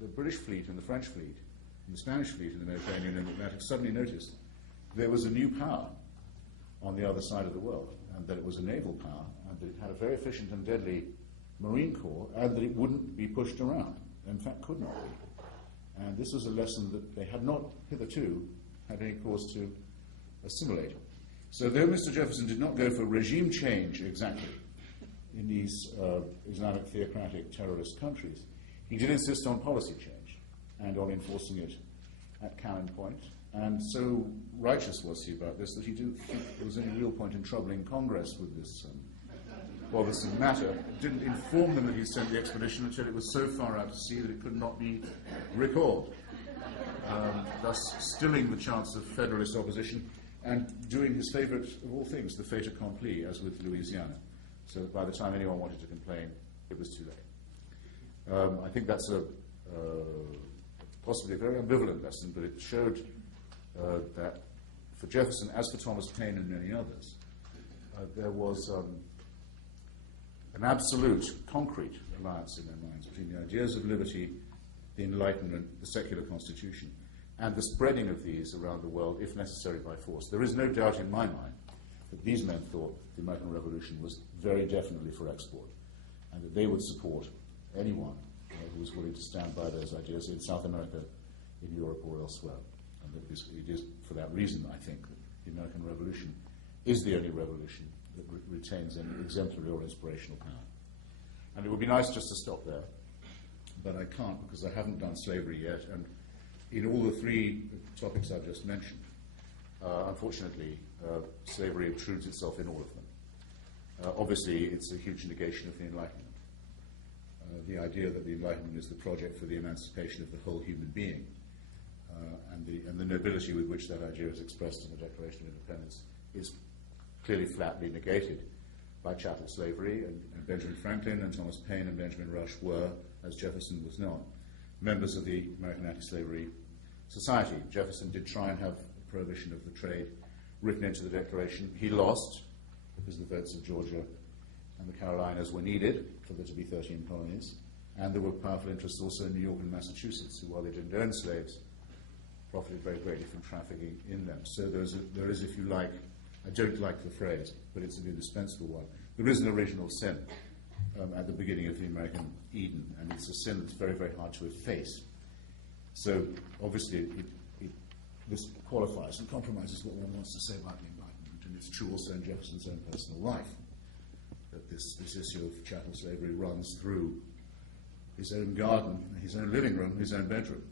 the British fleet and the French fleet and the Spanish fleet in the Mediterranean and the Atlantic suddenly noticed there was a new power on the other side of the world, and that it was a naval power, and that it had a very efficient and deadly Marine Corps, and that it wouldn't be pushed around. In fact, could not be. And this was a lesson that they had not hitherto had any cause to assimilate. So though Mr. Jefferson did not go for regime change exactly in these Islamic theocratic terrorist countries, he did insist on policy change and on enforcing it at Cannon Point. And so righteous was he about this that he didn't think there was any real point in troubling Congress with this bothersome matter. Didn't inform them that he sent the expedition until it was so far out to sea that it could not be recalled, thus stilling the chance of Federalist opposition and doing his favourite of all things, the fait accompli, as with Louisiana. So that by the time anyone wanted to complain, it was too late. I think that's possibly a very ambivalent lesson, but it showed that for Jefferson, as for Thomas Paine and many others, there was an absolute, concrete alliance in their minds between the ideas of liberty, the Enlightenment, the secular constitution, and the spreading of these around the world, if necessary, by force. There is no doubt in my mind that these men thought the American Revolution was very definitely for export, and that they would support anyone who was willing to stand by those ideas in South America, in Europe, or elsewhere. And that it is for that reason, I think, that the American Revolution is the only revolution that retains any exemplary or inspirational power. And it would be nice just to stop there, but I can't because I haven't done slavery yet, and in all the three topics I've just mentioned, unfortunately, slavery obtrudes itself in all of them. Obviously, it's a huge negation of the Enlightenment. The idea that the Enlightenment is the project for the emancipation of the whole human being, and the nobility with which that idea is expressed in the Declaration of Independence is clearly flatly negated by chattel slavery, and Benjamin Franklin and Thomas Paine and Benjamin Rush were, as Jefferson was not, members of the American Anti-Slavery Society. Jefferson did try and have a prohibition of the trade written into the Declaration. He lost because the votes of Georgia and the Carolinas were needed for there to be 13 colonies, and there were powerful interests also in New York and Massachusetts who, while they didn't own slaves, profited very greatly from trafficking in them. So there is, if you like, I don't like the phrase, but it's an indispensable one. There is an original sin at the beginning of the American Eden, and it's a sin that's very, very hard to efface. So obviously this qualifies and compromises what one wants to say about the Enlightenment, and it's true also in Jefferson's own personal life, that this issue of chattel slavery runs through his own garden, his own living room, his own bedroom.